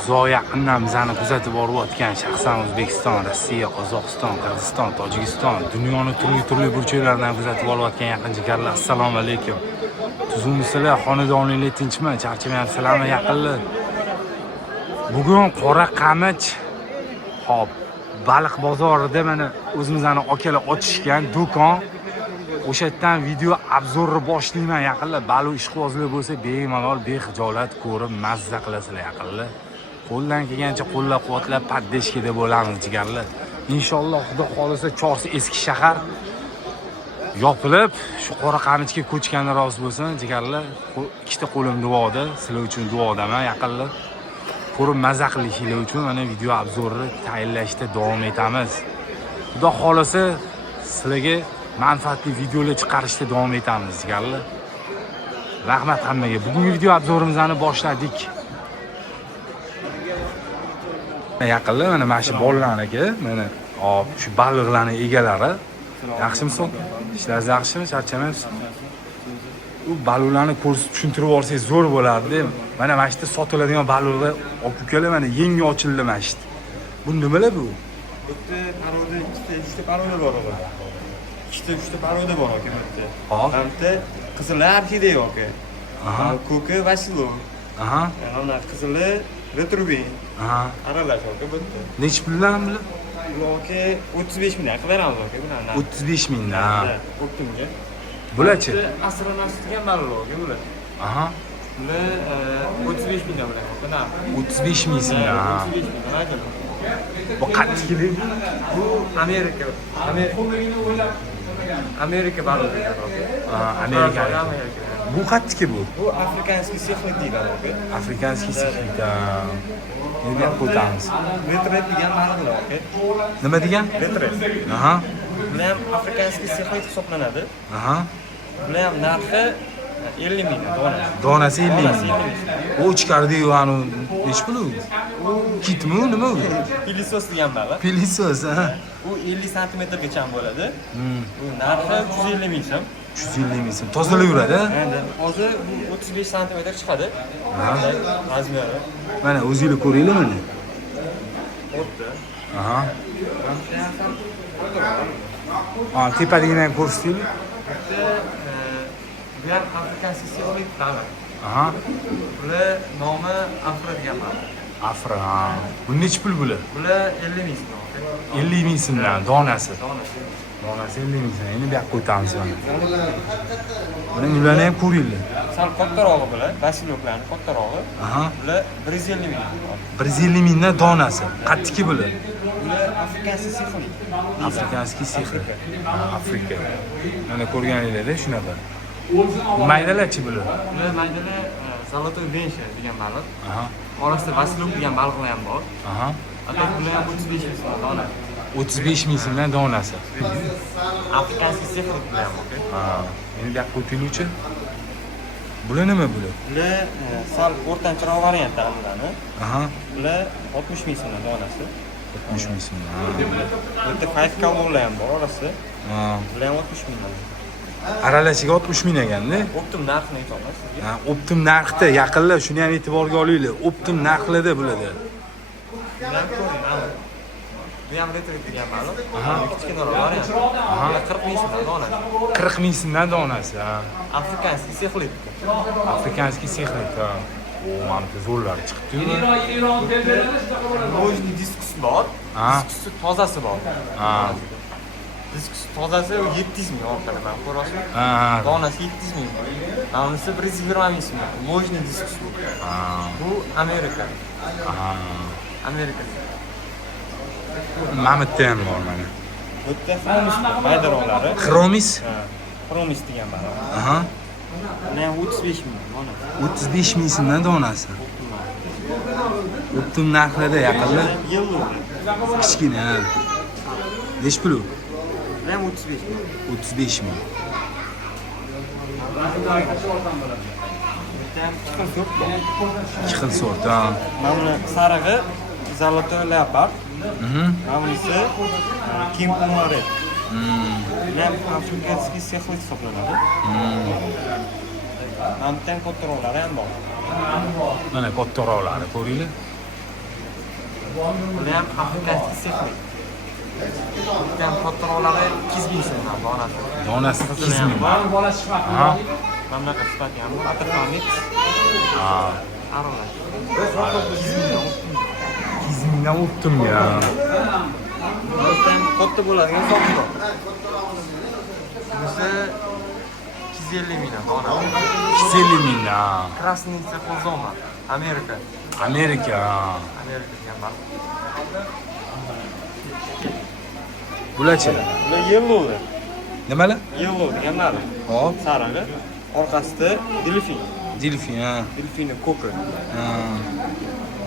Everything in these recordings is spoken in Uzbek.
uzoq yaqindan bizani kuzatib borayotgan shaxsan O'zbekiston, Rossiya, Qozog'iston, Qirg'iziston, Tojikiston, dunyoning turli burchaklaridan kuzatib borayotgan yaqin jigarlar, assalomu alaykum. Tuzumsizlar, xonadoninglar tinchmi? Charchamayapsizlarmi yaqinlar? Bugun Qora Qamich hop baliq bozorida mana o'zimizning akalar ochishgan do'kon. O'sha yerdan video obzorni boshlayman yaqinlar. Baliq ishqibozlar bo'lsa, bemalol bexijolat ko'rib mazza qilasizlar yaqinlar. Qo'ldan kelgancha qo'llab-quvvatlab paddeshkada bo'lamiz jigarlar. Inshaalloh Xudo xolisa Chorsi eski shahar yopilib, shu Qora Qamichga ko'chgani rost bo'lsin jigarlar. Ikkita qo'lim duoda, sizlar uchun duodaman yaqinlar. Ko'rib mazza qilishinglar uchun mana video obzorni tayyorlashda davom etamiz. Xudo xolisa sizlarga manfaatli videolar chiqarishda davom etamiz jigarlar. Rahmat hammaga. Bugungi video obzorimizni boshladik. Yaqinlar mana shu bolalarniki, mana hop shu baliqlarning egalari. Yaxshimisiz? Ishlaringiz yaxshimi? Charchamayapsiz? U baliqlarni ko'rsatib tushuntirib olsangiz zo'r bo'lardi. Mana mana shu sotiladigan baliqlar olib ukalar mana yangi ochildi mana shu. Bu nimalar bu? Bitta paroda, ikkita paroda bor o'g'il. Uchta paroda bor aka bitta. Hamda qizili orxideya yo'q aka. Aha. Ko'ki Vasilov. Aha. Mana qizili Retrubin. Aha. Aralash aka bitta. Nech puldan bular? Bular aka 35 ming aka beramiz aka bularni. 35 mingdan. O'ttimga. Bularchi? Astronaut degan baliq aka bular. Aha. Bular 35 mingdan bular aka. 35 ming so'mdan. 35 mingdan aka. Bu qanchalik? Bu Amerika balığı. Amerika. Bu qanchaki bu? Bu afrikanskiy sexlik deyiladi aka. Afrikanskiy sexlik. Nega qo'yamiz? Retret degan baliqlar aka. Nima degan? Retret. Aha. Bular ham afrikanskiy sexlik hisoblanadi. Aha. Bular ham narxi 50 ming donasi. Donasi 50 ming. O ichkarida anu nech pul u? Kitmi u nima u? Pilisos degan baliq. Pilisos, ha. U 50 santimetrgacha bo'ladi. Bu narxi 150 ming so'm. 150 ming so'm. Tozalab yuradi. Endi hozir 35 santimetr chiqadi. Razmeri. Mana o'zingizlar ko'ringlar mana. O'tdi. Aha. Tepaligini ko'rsatinglar. Bu ham afrikanskiy sexlik baliq. Aha. Bular nomi Afra degan baliq. Afra. Bu nech pul bular? Bular 50 ming so'm. 50 ming so'mdan donasi. Donasi. Donasi 50 ming so'm. Endi bu yoqqa o'tamiz mana. Mana ularni ham ko'ringlar. Sal kattarog'i bular, Vasilovlarning kattarog'i. Aha. Bular 150 ming. 150 mingdan donasi. Qanchaki bular? Bular afrikanskiy sexlik. Afrikanskiy sexlik. Afrika. Mana ko'rganinglarda shunaqa. Maydalarchi bular? Bular maydalar Zolotoy Bensha degan baliq. Aha. Orasida Vasilov degan baliqlar ham bor. Aha. Atok bular ham 35 ming so'm dona. 35 ming so'mdan donasi. Afrikanskiy sexlik bular ham aka. Ha. Endi bu yoqqa o'tiluvchi. Bular nima bular? Bular sal o'rtancharoq variantlar bularni. Aha. Bular 60 ming so'mdan donasi. 60 ming so'm. Bitta 5 kalorlar ham bor orasi. Ha. Bular ham 60 mingdan. Aralashiga 60 ming ekanda. Optim narxini aytamiz sizga. Ha, optim narxda yaqinlar, shuni ham e'tiborga olinglar. Optim narxlarda bularda. Bular ko'ring, mana. Bu ham retret degan baliq. Kichkinaroq variant. Aha. 40 ming so'mdan donasi. 40 ming so'mdan donasi. Ha. Afrikanskiy sexlik. Afrikanskiy sexlik. Ha. O, mana bu zo'rlar chiqibdi. Mojni diskus bor. Diskusi tozasi bor. Ha. Diskusi tozasi 700 ming orqali mana ko'rasiz. Ha. Donasi 700 ming. Mana bunisi 120 ming so'm. Mojni diskus. Ha. Bu Amerika. Ha. Amerika. Mamitda ham bor mana. Bu yerda xromis maydaroqlari. Xromis? Ha. Xromis degan baliq. Aha. Mana 35 ming donasi. 35 ming so'mdan donasi. Optim narxlarda yaqinlar. Yellow. Kichkina. Nech pul u? Mana 35 ming. 35 ming. Ikki xil sort. Ha. Mana buni sarig'i Zolotoy Leopard. Mhm. Mana bunisi Kim Umaret. Ham afrikanskiy sexlik hisoblanadi. Hamdan kattaroqlari ham bor. Mana kattaroqlari ko'ringlar. Bular ham afrikanskiy sexlik. Ham kattaroqlari 2000 so'mdan donasi. Donasi 2000. Ha. Mana qismati ham bor. Atrofamit. Ha. Aralash. 2000 dan o'tdim ya. Bundan katta bo'ladigan so'm bor. Bunisi 250 ming donasi. 250 ming. Ha. Krasniy Cexozoma. Amerika. Amerika. Amerikadan bor. Bularchi? Bular yellow. Nimalar? Yellow deganlari. Hop. Sarig'i. Orqasida delfin. Delfin, ha. Delfinning ko'pi. Ha.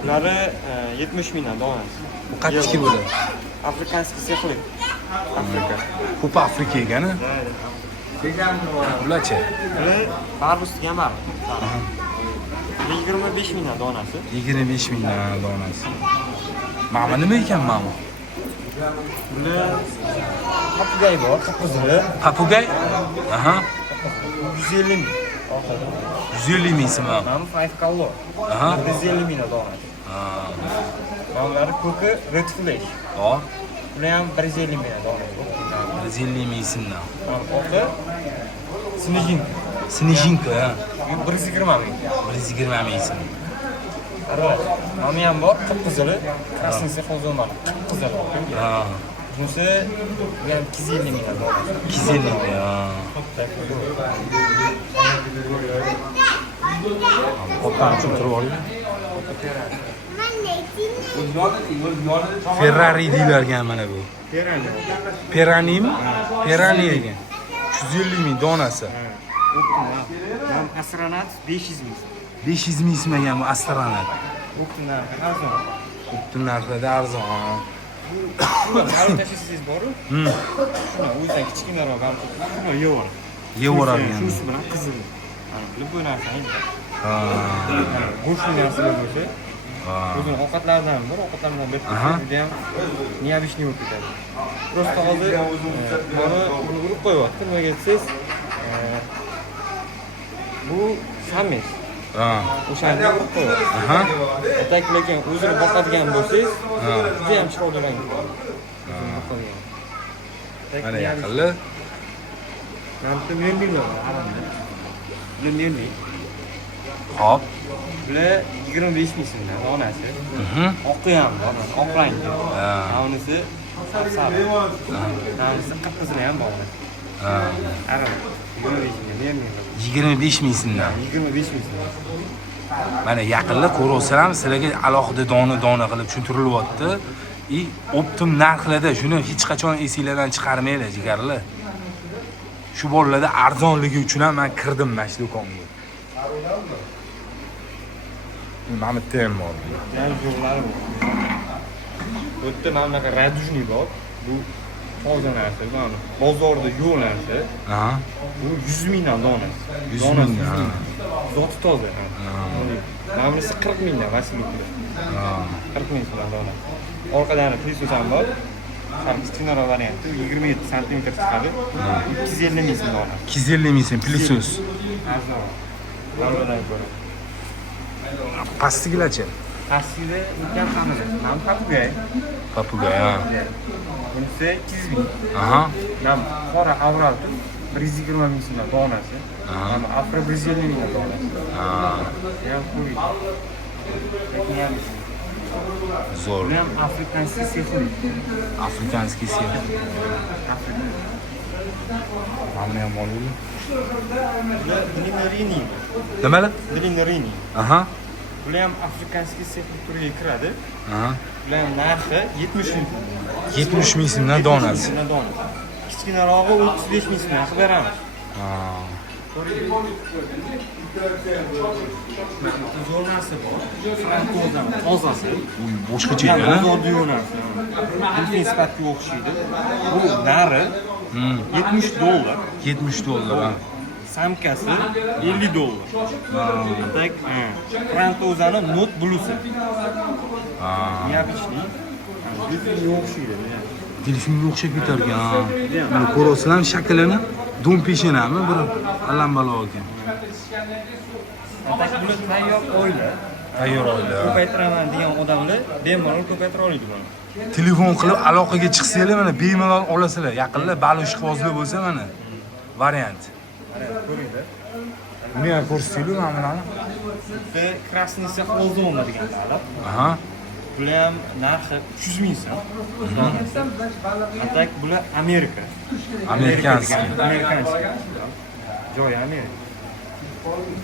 Ularni 70 mingdan donasi. Bu qanchaki bo'ladi? Afrikanskiy sexlik. Afrika. Ko'p Afrika ekani. Bularchi? Bular barbus degan bor. 25 mingdan donasi. 25 mingdan donasi. Mana nima ekan mana? Bular papugay bor, qizili. Papugay? Aha. 150 ming. 150 ming so'm. Mana 5 color. Aha. 150 mingdan donasi. Ha. Ular ko'ki red flash. Hop. Bular ham 150 mingdan donasi. 150 ming so'mdan. Oqi Snejinka. Snejinka, ha. 120 ming. 120 ming so'm. Aralash. Mana ham bor, qizili. Krasniy Cexozoma. Qizili. Ha. Bunisi bu ham 250 mingdan donasi. 250 ming, ha. Qo'pdan tushuntirib oling. Ferrari deylargan mana bu. Ferrari. Peranimi? Perani ekan. 350 ming donasi. Ben astronot 500 ming. 500 ming so'm ekan bu astronot. O'qitlar arzon. Butun narxida arzon. Hali tashlasangiz boru. Shuni o'zidan kichkinaroq ham shuni yeyver. Yevoradigan. Shunisi bilan qizil. Bilib bu narsani. Ha. Go'shtli narsalar bo'lsa, Ha. o'zini ovqatlaridan bir ovqatlardan bir Aha. juda ham необычный bo'lib ketadi. Просто hozir mana uni urib qo'yapti. Nimaga desangiz, bu sammes. Ha. O'shani urib qo'yapti. Aha. Tak lekin o'zini boqadigan bo'lsangiz, Ha. juda ham chiroyli rang. Mana yaqinli. Namta mendilar. Mendilar. Hop. Bular 25 ming so'mdan donasi. Oqi ham bor, oq rangi. Ha. Bunisi sariq. Bunisi qip-qizil ham bor. Ha. Arab. 25 ming, mendilar. 25 ming so'mdan. 25 ming so'm. Mana yaqinda ko'rsangiz ham sizlarga alohida dona qilib tushuntirilyapti. Optim narxlarda shuni hech qachon esinglardan chiqarmanglar, jigarlar. Shu bolalarda arzonligi uchun ham men kirdim mana shu do'konga. Mana tem bor. Yan yo'llari bor. Bu yerda mana bunaqa radujniy bor. Bu toza narsa, mana bozorda yo'q narsa. Ha. Bu 100 mingdan donasi. 100 mingdan. Zoti toza. Mana bunisi 40 mingdan rasmiyki. Ha. 40 ming so'mdan donasi. Orqadan plyus ham bor. Ham kichkinaroq varianti 27 sm chiqadi. 250 ming so'm donasi. 250 ming so'm plyusus. Arzon. Mana ko'ring. Pastigilarchi? Aslida ikkan qamir. Nam papugay. Papugay, ha. Bunisi 200 ming. Aha. Nam qora avral 120 ming so'mdan donasi. Mana afro 150 mingdan donasi. Ha. Ham qo'y. Lekin ham Zo'r. bu ham afrikanskiy sexlik. Afrikanskiy sir. Mana ham olaylik. Dilinerini. Nimalar? Dilinerini. Aha. Bular ham afrikanskiy sexlik turiga kiradi. Aha. Bular ham narxi 70 ming. 70 ming so'mdan donasi. Kichkinarog'i 35 ming so'mdan qilib beramiz. Ha. Zo'r narsa bor. Frankozdan tozasi. Boshqacha ekan. Oddiy narsa. Delfin sifatga o'xshaydi. Bu nari 70 dollar. 70 dollar. Ha. Samkasi 50 dollar. Tak, Frankozani not blusi. Ha. Необычный. Delfinga o'xshaydi. Delfinga o'xshab ketarkan. Mana ko'rasizlarmi shaklini? Dum peshinami bir allambalo ekan. Buni tayyor oila. Tayyor oila. Ko'paytiraman degan odamlar bemalol ko'paytira oladi buni. Telefon qilib aloqaga chiqsanglar mana bemalol olasizlar. Yaqinda baloshqibozlar bo'lsa mana variant. Mana ko'ringlar. Buni ham ko'rsatinglar mana buni. Bitta krasniy sexlozoma degan ta'rif. Aha. Bular ham narxi 300 ming so'm. Atak bular Amerika. Amerikanskiy. Amerikanskiy. Joy Amerika.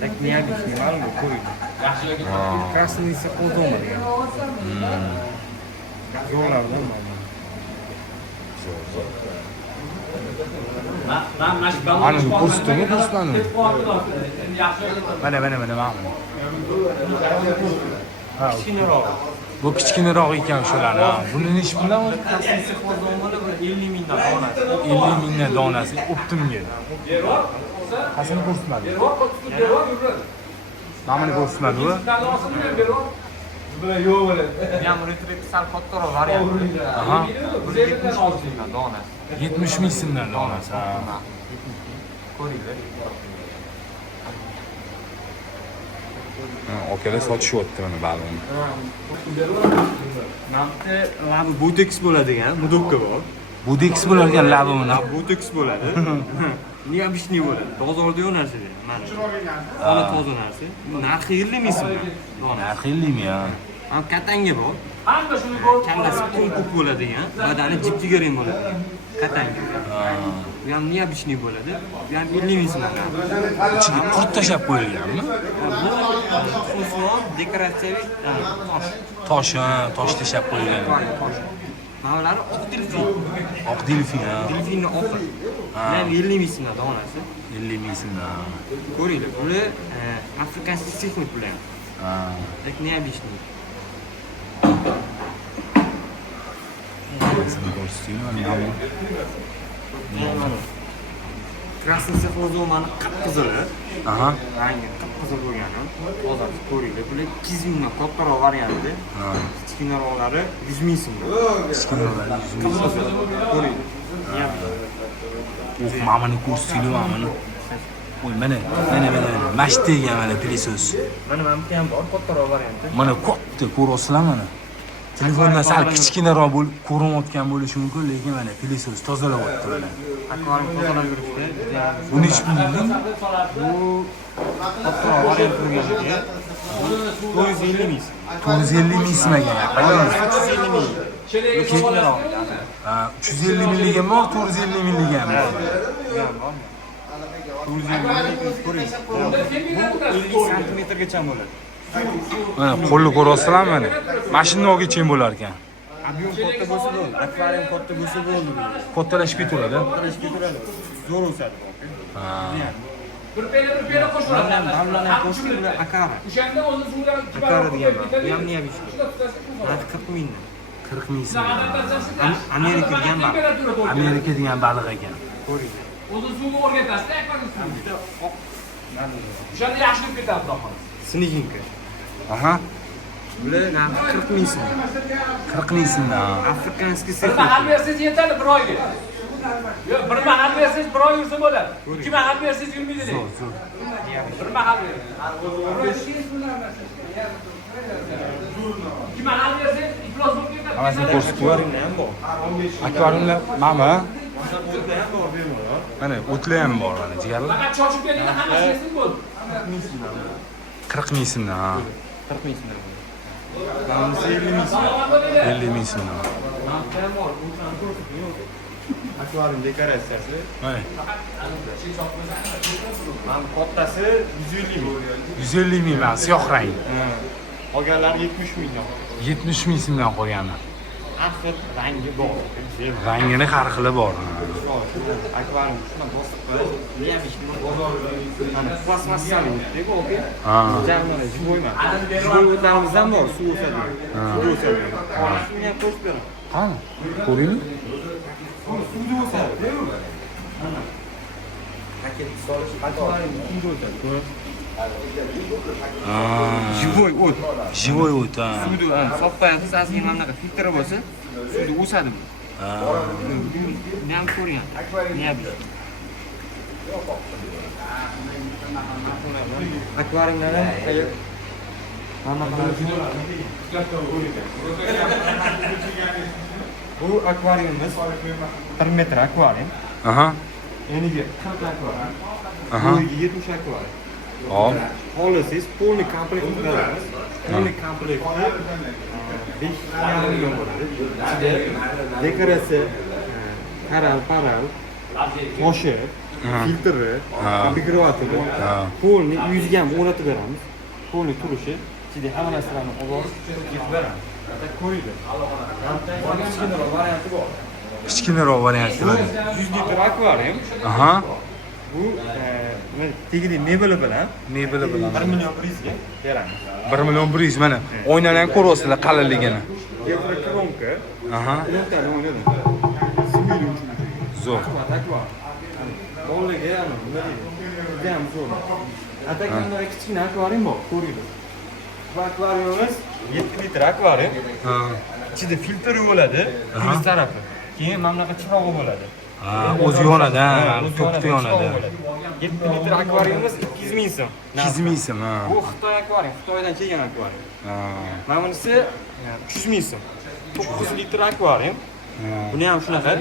Так необычный, мало курит. Красный сахлозома degan. Zo'rlardan Ana ko'rsatdimi, ko'rsatmadimi? Mana mana. Ha, kichkinaroq. bu kichkinaroq ekan shular. Ha, buni nechi puldan? Krasniy sexlozomani 50 mingdan donasi. 50 mingdan donasi optimga. Qasini ko'rsatmadi. Mana ko'rsatmadi u. Ham retret sal kattaroq variant. Aha. 70 mingdan donasi. 70 ming so'mdan donasi. Ha. Ko'ringlar. Okalar sotishyapti mana balonni. Namda labi botoks bo'ladigan mudokka bor. Budeks bo'larkan labi mana. Botoks bo'ladi. Необычный bo'ladi. Bozorda narsa mana. Hali toza narsa. Narxi 50 ming so'm. Narxi 50 ming. Ha, katanga bor. Kallasi ko'p bo'ladigan, badani jipjigaring bo'ladi. Katanga. Bu ham необычный bo'ladi. Bu ham 50 ming so'm. Ichiga qurt tashlab qo'yilganmi? Bu xususan dekoratsiyaviy tosh. Tosh tashlab qo'yilgan. Mavlari oq delfin. Oq delfin. Delfinni oqi. Ham 50 ming so'm donasi. 50 ming so'm. Ko'ringlar, bular afrikanskiy sexnik bular. Так необычный. Krasniy sexlozomani qip-qizili. Aha. Rangi qip-qizil bo'lgani. Hozir ko'ringlar, bular 200 mingdan kattaroq varianti. Kichkinaroqlari 100 ming so'm. Kichkinaroqlari 100 ming so'm. Ko'ringlar. Mamani ko'rsatinglar mana. Voy mana. Mashtaga mana pilisos. Mana bu ham bor, kattaroq varianti. Mana katta ko'rasizlar mana. Telefondan sal kichkinaroq bo'lib ko'rinayotgan bo'lishi mumkin, lekin mana pilisos tozalayapti mana. Akvarium tozalab yuribdi. Bu nechi pul deding? Bu kattaroq variant bo'lganligi 450 ming. 450 ming so'mga yaqin. 350 ming. Kichkinaroq. 350 minglik ham bor, 450 minglik ham bor. Bu 50 santimetrgacha bo'ladi. Mana qo'lni ko'rasizlar mana. Mashinagacha bo'lar ekan. Объем katta bo'lsa bo'ldi. Akvarium katta bo'lsa bo'ldi. Kattalashib keturadi. Zo'r o'sadi. Ha. Bir payla qo'shib qo'yadi. Mamlalar qo'shib bular akara. O'shanda o'zi suvlar Akara degan bor. Bu ham neobычный. Narxi 40 mingdan. 40 ming so'm. Amerika degan bor. Amerika degan baliq ekan. Ko'ringlar. O'zi suvni o'rgatasiz-da, akvarium suvini. O'shanda yaxshilab ketadi, xudo xohlasa. Snijinka. Aha. Bular narxi 40 ming so'm. 40 ming so'mdan. Afrikanskiy Bir sexnik. mahal bersangiz yetadi bir oyga. Yo'q, bir mahal bersangiz bir oy yursa bo'ladi. Ikki mahal bersangiz yurmaydi lekin. Bir mahal bering. Ikki mahal bersangiz iflos bo'lib ketadi. Hammasi ko'rsatib ham bor. akvariumlar mana. O'tlar ham bor bemalol. Mana o'tlar ham bor mana jigarlar. Faqat choshib kelganda hammasi yesin bo'ldi. 40 ming so'mdan. 40 ming so'm. Bunisi 50 ming so'm. 50 ming so'mdan. Akvarium dekoratsiyasi. Mana Mana kattasi 150 ming. 150 ming mana siyoh rang. Qolganlari 70 mingdan. 70 ming so'mdan qolgani. Axir rangi bor. Rangini har xili bor. Akvarium shuna bosib qo'yib, neobычный bozor. Mana plastmassali o'tdek, okey. Ha. Jamlari jiboyman. Jiboy o'tlarimiz ham bor, suv o'sadi. Suv o'sadi. Shuni ham qo'shib beraman. Qani? Ko'ringlar. Suvda o'sadi. Paket solish akvarium suvda o'sadi. Jiboy o't. Jivoy o't. Suvda sopayapsiz, asli mana bunaqa filtr bo'lsa, suvda o'sadi bu. Nima ham ko'rgan? Neobычный. Akvaryumlar ham qayer? Mana bu akvaryumimiz 1 metr akvaryum. Aha. Eniga 40 akvaryum. Aha. Bo'yiga 70 akvaryum. Hop. Xohlasangiz polni komplektni beramiz. Polni komplektni 5,5 million bo'ladi. Ichida dekoratsiya, paral, toshi, filtri, obligatori, polni yuziga ham o'rnatib beramiz. Polni turishi, ichida hamma narsalarni olib yetib beramiz. Qo'ydi. Kichkinaroq varianti bor. Kichkinaroq varianti bor. 100 litr akvaryum. Aha. Bu tegli mebeli bilan 1 million 100 ga beramiz. 1 million 100 mana o'ynani ham ko'ryapsizlar qalinligini. Yevrokoronka. Aha. O'ntani o'ynadim. Simili uchun. Zo'r. Akvaryum. Bolaga ham nima deydi? Juda ham zo'r. Atakamda kichkina akvaryum bor, ko'ringlar. Bu akvaryumimiz 7 litr akvaryum. Ha. Ichida filtr bo'ladi, yuz tarafi. Keyin mana bunaqa chirog'i bo'ladi. Ha, o'zi yonadi, ha, to'pda yonadi. 7 litr akvaryumimiz 200 ming so'm. 200 ming so'm, ha. Bu Xitoy akvaryum, Xitoydan kelgan akvaryum. Ha. Mana bunisi 300 ming so'm. 9 litr akvaryum. Buni ham shunaqa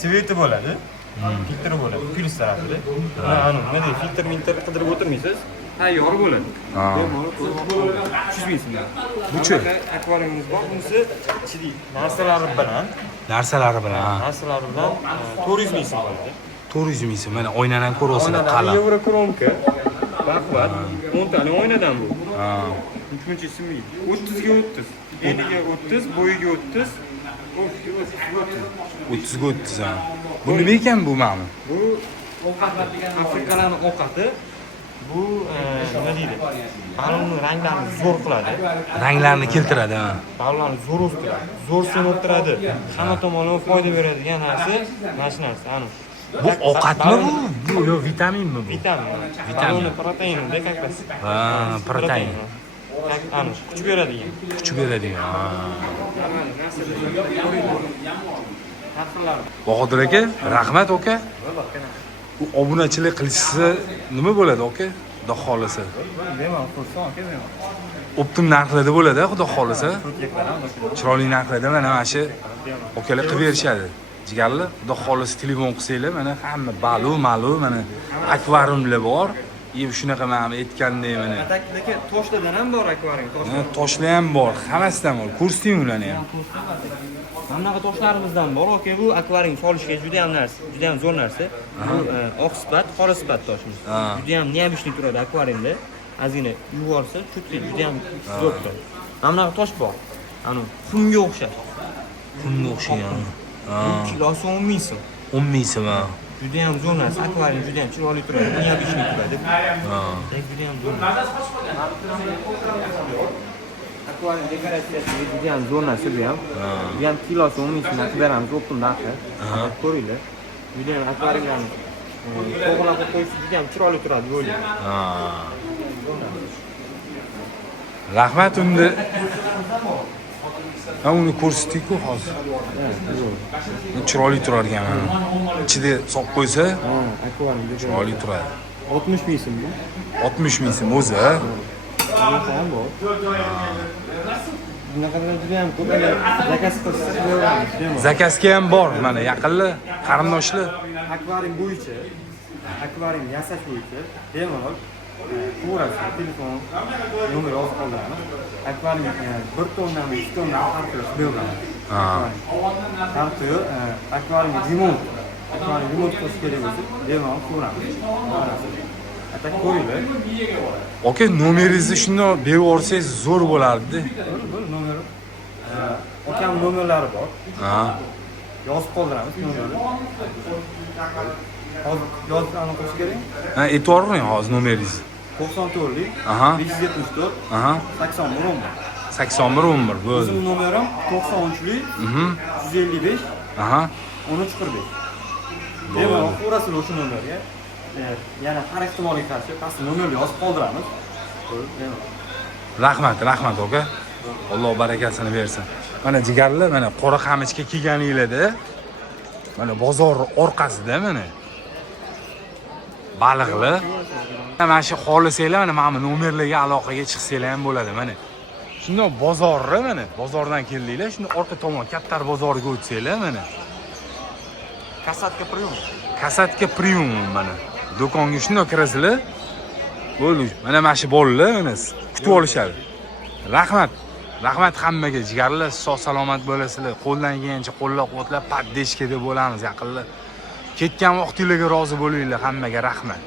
sveti bo'ladi. Filtr bo'ladi, plus tarafida. Mana nima deydi, filtr qidirib o'tirmaysiz. Tayyor bo'ladi. Bemalol 300 ming so'm. Buchi akvaryumimiz bor. Bunisi ichida narsalari bilan narsalari bilan, ha. 400 ming so'm bo'ladi. 400 ming so'm. Mana o'ynani ham ko'ryapsizlar qalin. Yevrokoronka. Baqvat 10 tani o'ynadan bu. Ha. 3 ismli. 30 ga 30. Eniga 30, bo'yiga 30. 30 ga 30, ha. Bu nima ekan bu ma'lum? Bu Afrikalarning ovqati. Bu nima deydi? Baliqning ranglarini zo'r qiladi. Ranglarni keltiradi, ha. Baliqlarni zo'r o'stiradi. Zo'r so'ntiradi. Hamma tomonlama foyda beradigan narsa mana shu narsa. Ana. Bu ovqatmi bu? Bu yo vitaminmi bu? Vitamin. Baliqning proteini, как раз. Ha, protein. Ana, kuch beradigan. Kuch beradigan. Ha. Bahodir aka, rahmat aka. Bu obunachilik qilishsa nima bo'ladi aka? Xudo xolasa. Bemalol qo'rqson aka, bemalol. Optim narxlarda bo'ladi, xudo xolasa. Chiroyli narxlarda mana shu okalar qilib berishadi. Jigarli, xudo xolasa telefon qilsanglar, mana hamma ma'lum, mana akvaryumlar bor. Shunaqa men aytgandek mana. Atakdagi toshlardan ham bor akvaryum, toshlar. Toshlar ham bor, hammasidan bor. Ko'rsating ularni ham. Mana bunaqa toshlarimizdan bor. Aka, bu akvaryum solishga juda ham zo'r narsa. Bu oq sifat, qora sifat toshimiz. Juda ham neobычный turadi akvaryumda. Ozgina yuvorsa, cho'tlik juda ham zo'r turadi. Mana bunaqa tosh bor. Ana, xumga o'xshash. Xumga o'xshagan. Kilosi 10 ming so'm. 10 ming so'm. Juda ham zo'r narsa, akvaryum juda ham chiroyli turadi. Neobычный turadi. Juda ham zo'r. Akvaryum dekoratsiyasi juda ham zo'r narsa bu ham. Bu ham kilosi 10 ming so'm beramiz, optim narxi. Ko'ringlar. Juda ham akvaryumlarni to'g'rilab qo'yish juda ham chiroyli turadi yo'li. Rahmat unda. Ha, uni ko'rsatdik-ku hozir. Chiroyli turar ekan mana. Ichida solib qo'ysa, Akvaryum chiroyli turadi. 60 ming so'm. 60 ming so'm o'zi. Ham bor. Bunaqalar juda ham ko'p. Zakaz qilsangiz, Zakazga ham bor, mana yaqinlar, qarindoshlar. akvaryum bo'yicha, akvaryum yasash bo'yicha bemalol ko'rasiz, telefon nomer yozib qoldiramiz. Akvaryum 1 tonnami, 2 tonnami tartib beramiz. Tartib akvaryum remont qilish kerak bo'lsa, bemalol ko'ramiz. Atak qo'yinglar. Aka, nomeringizni shundoq berib yuborsangiz zo'r bo'lardi. Bu nomer akam nomerlari bor. Yozib qoldiramiz nomerni. Hozir yozib aniqlash kerak. Ha, aytavering hozir nomeringizni. 94lik 574 81 81 bo'ldi. O'zim nomerim 93lik 155 1345. Bemalol ko'rasiz o'sha nomerga. Yana har ehtimolga qarshi pastda nomerni yozib qoldiramiz. Rahmat aka. Alloh barakasini bersin. Mana jigarlar, mana qora qamichga kelganinglarda, mana bozor orqasida mana baliqli. Mana shu xohlasanglar mana bu nomerlarga aloqaga chiqsanglar ham bo'ladi mana. Shundoq bozorda mana, bozordan keldinglar, shuni orqa tomon Kattar bozoriga o'tsanglar mana. Kasatka prium. Kasatka Premium mana. Do'konga shundoq kirasizlar. Bo'ldi. Mana shu bolalar mana kutib olishadi. Rahmat. Rahmat hammaga, jigarlar, sog' salomat bo'lasizlar. Qo'ldan kelgancha qo'llab-quvvatlab, paddeshka deb bo'lamiz yaqinlar. Ketgan vaqtingizga rozi bo'linglar, hammaga rahmat.